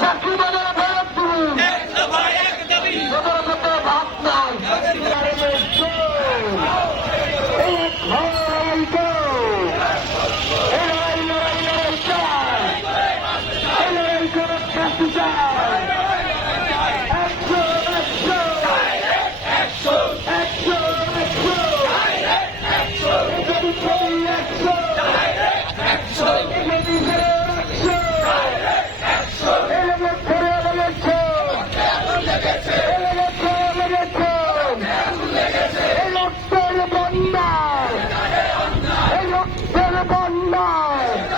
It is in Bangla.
সাক্ষী বলে Goodbye.